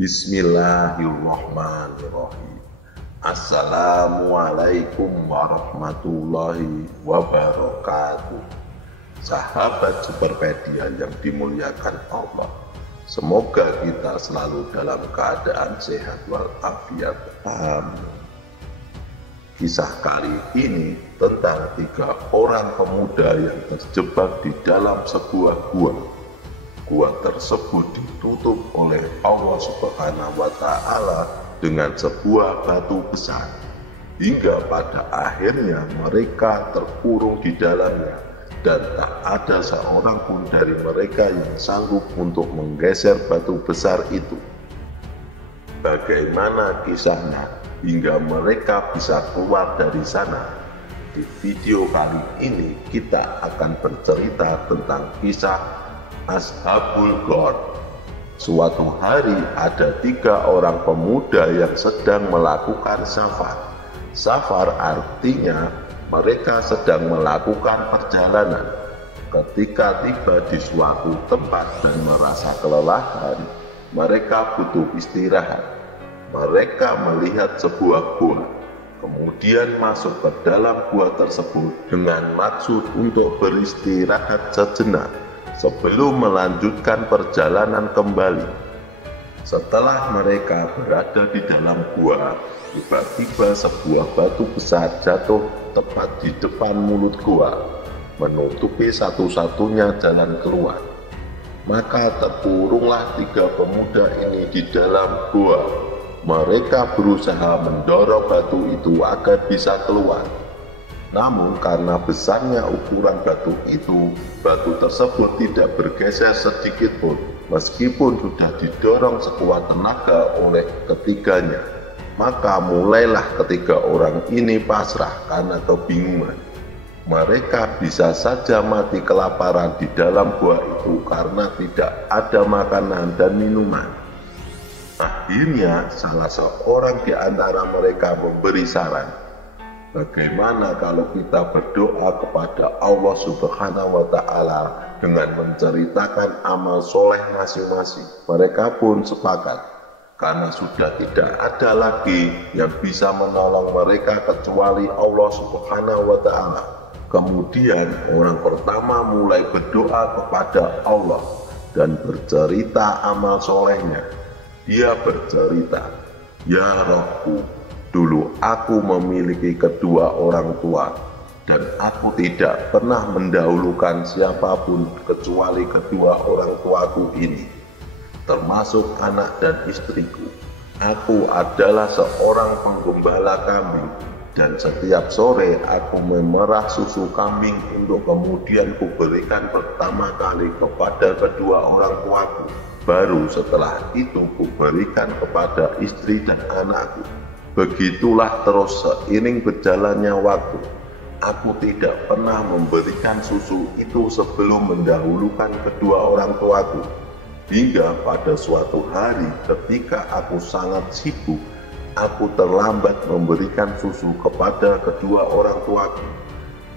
Bismillahirrahmanirrahim. Assalamualaikum warahmatullahi wabarakatuh. Sahabat Superpedia yang dimuliakan Allah, semoga kita selalu dalam keadaan sehat walafiat. Amin. Kisah kali ini tentang 3 orang pemuda yang terjebak di dalam sebuah gua. Gua tersebut ditutup oleh Allah Subhanahu wa Ta'ala dengan sebuah batu besar, hingga pada akhirnya mereka terkurung di dalamnya, dan tak ada seorang pun dari mereka yang sanggup untuk menggeser batu besar itu. Bagaimana kisahnya hingga mereka bisa keluar dari sana? Di video kali ini kita akan bercerita tentang kisah Ashabul Ghar. Suatu hari ada 3 orang pemuda yang sedang melakukan safar. Safar artinya mereka sedang melakukan perjalanan. Ketika tiba di suatu tempat dan merasa kelelahan, mereka butuh istirahat. Mereka melihat sebuah gua, kemudian masuk ke dalam gua tersebut dengan maksud untuk beristirahat sejenak sebelum melanjutkan perjalanan kembali. Setelah mereka berada di dalam gua, tiba-tiba sebuah batu besar jatuh tepat di depan mulut gua, menutupi satu-satunya jalan keluar. Maka terkurunglah 3 pemuda ini di dalam gua. Mereka berusaha mendorong batu itu agar bisa keluar. Namun karena besarnya ukuran batu itu, batu tersebut tidak bergeser sedikit pun, meskipun sudah didorong sekuat tenaga oleh ketiganya. Maka mulailah ketiga orang ini pasrah karena kebingungan. Mereka bisa saja mati kelaparan di dalam gua itu karena tidak ada makanan dan minuman. Akhirnya salah seorang di antara mereka memberi saran, bagaimana kalau kita berdoa kepada Allah Subhanahu wa Ta'ala dengan menceritakan amal soleh masing-masing? Mereka pun sepakat, karena sudah tidak ada lagi yang bisa menolong mereka kecuali Allah Subhanahu wa Ta'ala. Kemudian orang pertama mulai berdoa kepada Allah dan bercerita amal solehnya. Dia bercerita, "Ya Rabbku, dulu aku memiliki kedua orang tua, dan aku tidak pernah mendahulukan siapapun kecuali kedua orang tuaku ini, termasuk anak dan istriku. Aku adalah seorang penggembala kambing, dan setiap sore aku memerah susu kambing untuk kemudian kuberikan pertama kali kepada kedua orang tuaku. Baru setelah itu kuberikan kepada istri dan anakku. Begitulah terus seiring berjalannya waktu. Aku tidak pernah memberikan susu itu sebelum mendahulukan kedua orang tuaku. Hingga pada suatu hari ketika aku sangat sibuk, aku terlambat memberikan susu kepada kedua orang tuaku.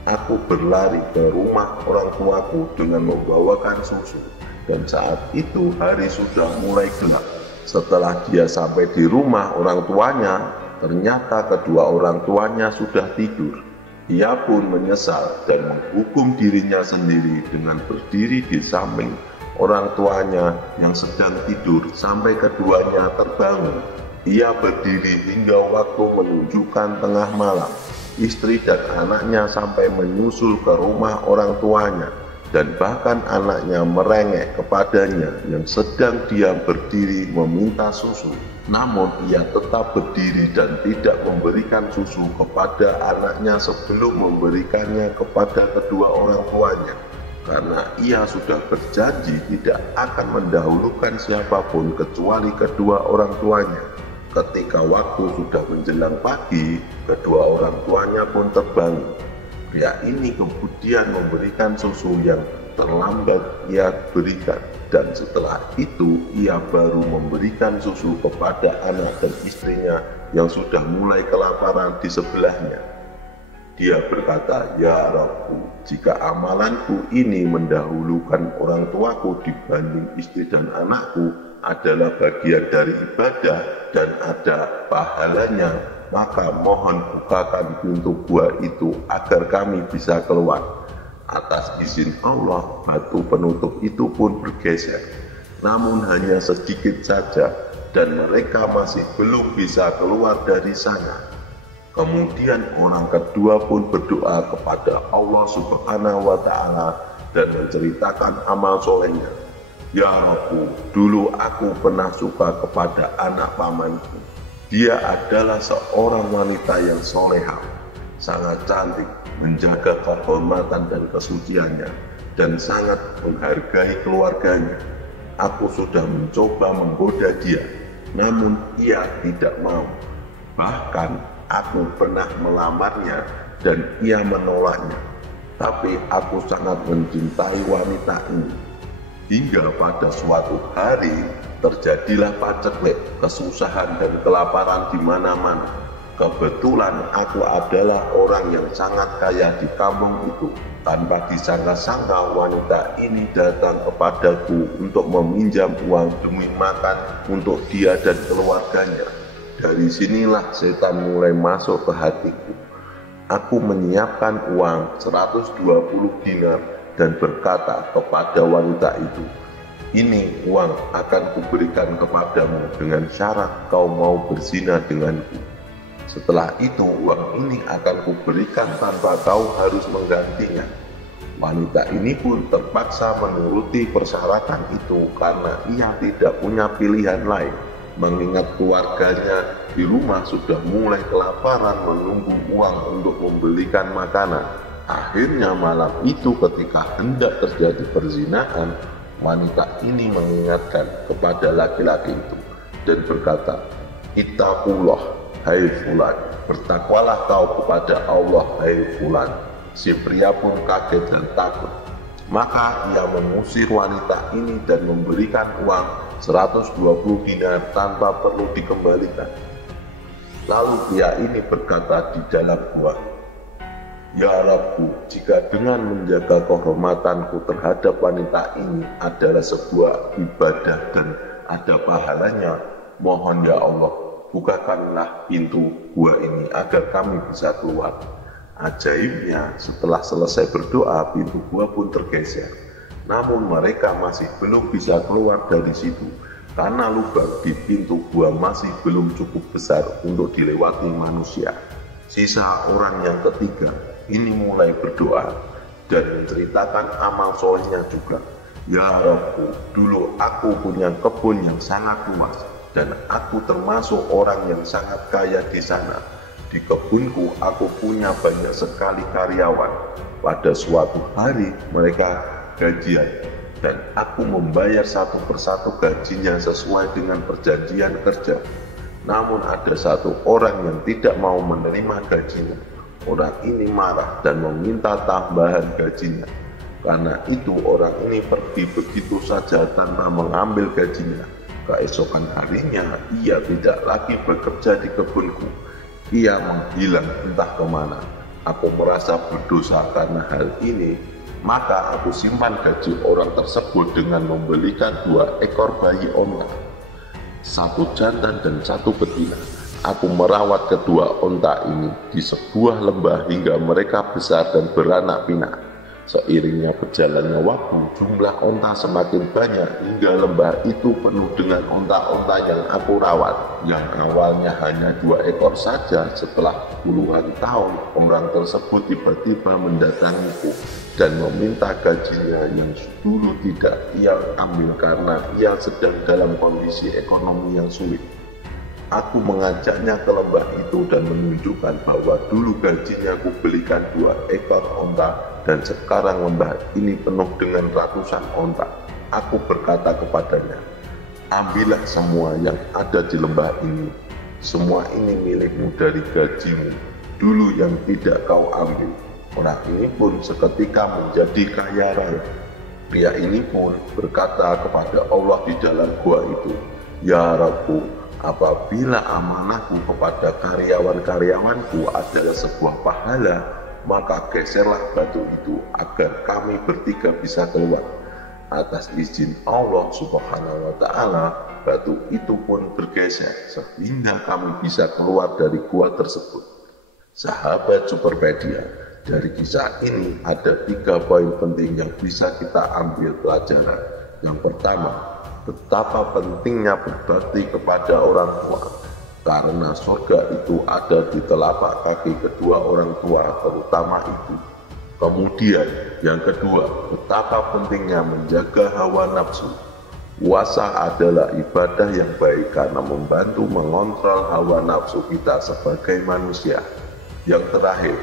Aku berlari ke rumah orang tuaku dengan membawakan susu, dan saat itu hari sudah mulai gelap. Setelah dia sampai di rumah orang tuanya, ternyata kedua orang tuanya sudah tidur. Ia pun menyesal dan menghukum dirinya sendiri dengan berdiri di samping orang tuanya yang sedang tidur sampai keduanya terbangun. Ia berdiri hingga waktu menunjukkan tengah malam. Istri dan anaknya sampai menyusul ke rumah orang tuanya, dan bahkan anaknya merengek kepadanya yang sedang diam berdiri meminta susu. Namun ia tetap berdiri dan tidak memberikan susu kepada anaknya sebelum memberikannya kepada kedua orang tuanya, karena ia sudah berjanji tidak akan mendahulukan siapapun kecuali kedua orang tuanya. Ketika waktu sudah menjelang pagi, kedua orang tuanya pun terbangun. Pria ini kemudian memberikan susu yang terlambat ia berikan, dan setelah itu ia baru memberikan susu kepada anak dan istrinya yang sudah mulai kelaparan di sebelahnya. Dia berkata, "Ya Rabbku, jika amalanku ini mendahulukan orang tuaku dibanding istri dan anakku, adalah bagian dari ibadah dan ada pahalanya, maka mohon bukakan pintu gua itu agar kami bisa keluar. Atas izin Allah, batu penutup itu pun bergeser, namun hanya sedikit saja, dan mereka masih belum bisa keluar dari sana. Kemudian orang kedua pun berdoa kepada Allah Subhanahu wa Ta'ala dan menceritakan amal solehnya. Ya Rabbu, dulu aku pernah suka kepada anak pamanku. Dia adalah seorang wanita yang soleha, sangat cantik, menjaga kehormatan dan kesuciannya, dan sangat menghargai keluarganya. Aku sudah mencoba menggoda dia, namun ia tidak mau. Bahkan aku pernah melamarnya dan ia menolaknya. Tapi aku sangat mencintai wanita ini. Hingga pada suatu hari terjadilah paceklik, kesusahan dan kelaparan di mana-mana. Kebetulan aku adalah orang yang sangat kaya di kampung itu. Tanpa disangka-sangka wanita ini datang kepadaku untuk meminjam uang demi makan untuk dia dan keluarganya. Dari sinilah setan mulai masuk ke hatiku. Aku menyiapkan uang 120 dinar dan berkata kepada wanita itu, "Ini uang akan kuberikan kepadamu dengan syarat kau mau berzina denganku. Setelah itu uang ini akan kuberikan tanpa kau harus menggantinya." Wanita ini pun terpaksa menuruti persyaratan itu karena ia tidak punya pilihan lain, mengingat keluarganya di rumah sudah mulai kelaparan menunggu uang untuk membelikan makanan. Akhirnya malam itu ketika hendak terjadi perzinahan, wanita ini mengingatkan kepada laki-laki itu dan berkata, "Ittaqullah, hai fulan, bertakwalah kau kepada Allah, hai fulan." Si pria pun kaget dan takut. Maka ia mengusir wanita ini dan memberikan uang 120 dinar tanpa perlu dikembalikan. Lalu pria ini berkata di dalam gua, "Ya Rabbu, jika dengan menjaga kehormatanku terhadap wanita ini adalah sebuah ibadah dan ada pahalanya, mohon ya Allah, bukakanlah pintu gua ini agar kami bisa keluar." Ajaibnya, setelah selesai berdoa, pintu gua pun tergeser. Namun mereka masih belum bisa keluar dari situ, karena lubang di pintu gua masih belum cukup besar untuk dilewati manusia. Sisa orang yang ketiga ini mulai berdoa dan menceritakan amal solehnya juga. "Ya Rabbu, dulu aku punya kebun yang sangat luas dan aku termasuk orang yang sangat kaya di sana. Di kebunku aku punya banyak sekali karyawan. Pada suatu hari mereka gajian dan aku membayar satu persatu gajinya sesuai dengan perjanjian kerja. Namun ada satu orang yang tidak mau menerima gajinya. Orang ini marah dan meminta tambahan gajinya. Karena itu orang ini pergi begitu saja tanpa mengambil gajinya. Keesokan harinya ia tidak lagi bekerja di kebunku. Ia menghilang entah kemana. Aku merasa berdosa karena hal ini. Maka aku simpan gaji orang tersebut dengan membelikan 2 ekor bayi onta, 1 jantan dan 1 betina. Aku merawat kedua onta ini di sebuah lembah hingga mereka besar dan beranak pinak. Seiringnya berjalannya waktu, jumlah onta semakin banyak hingga lembah itu penuh dengan onta-onta yang aku rawat. Yang awalnya hanya 2 ekor saja, setelah puluhan tahun orang tersebut tiba-tiba mendatangiku dan meminta gajinya yang dulu tidak ia ambil karena ia sedang dalam kondisi ekonomi yang sulit. Aku mengajaknya ke lembah itu dan menunjukkan bahwa dulu gajinya aku belikan 2 ekor onta dan sekarang lembah ini penuh dengan ratusan onta. Aku berkata kepadanya, "Ambillah semua yang ada di lembah ini. Semua ini milikmu dari gajimu dulu yang tidak kau ambil." Orang ini pun seketika menjadi kaya raya. Pria ini pun berkata kepada Allah di dalam gua itu, "Ya Rabbu, apabila amanahku kepada karyawan-karyawanku adalah sebuah pahala, maka geserlah batu itu agar kami bertiga bisa keluar." Atas izin Allah Subhanahu wa Ta'ala, batu itu pun bergeser sehingga kami bisa keluar dari gua tersebut. Sahabat Superpedia, dari kisah ini ada 3 poin penting yang bisa kita ambil pelajaran. Yang pertama, betapa pentingnya berbakti kepada orang tua, karena surga itu ada di telapak kaki kedua orang tua terutama itu. Kemudian yang kedua, betapa pentingnya menjaga hawa nafsu. Puasa adalah ibadah yang baik karena membantu mengontrol hawa nafsu kita sebagai manusia. Yang terakhir,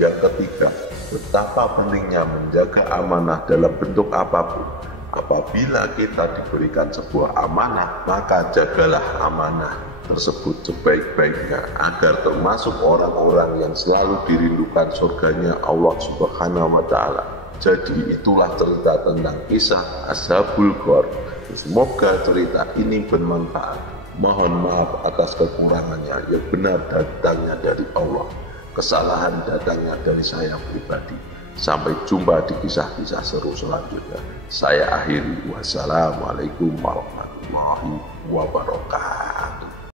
yang ketiga, betapa pentingnya menjaga amanah dalam bentuk apapun. Apabila kita diberikan sebuah amanah, maka jagalah amanah tersebut sebaik-baiknya agar termasuk orang-orang yang selalu dirindukan surganya Allah Subhanahu wa Ta'ala. Jadi itulah cerita tentang kisah Ashabul Ghor. Semoga cerita ini bermanfaat. Mohon maaf atas kekurangannya, yang benar datangnya dari Allah, kesalahan datangnya dari saya pribadi. Sampai jumpa di kisah-kisah seru selanjutnya. Saya akhiri. Wassalamualaikum warahmatullahi wabarakatuh.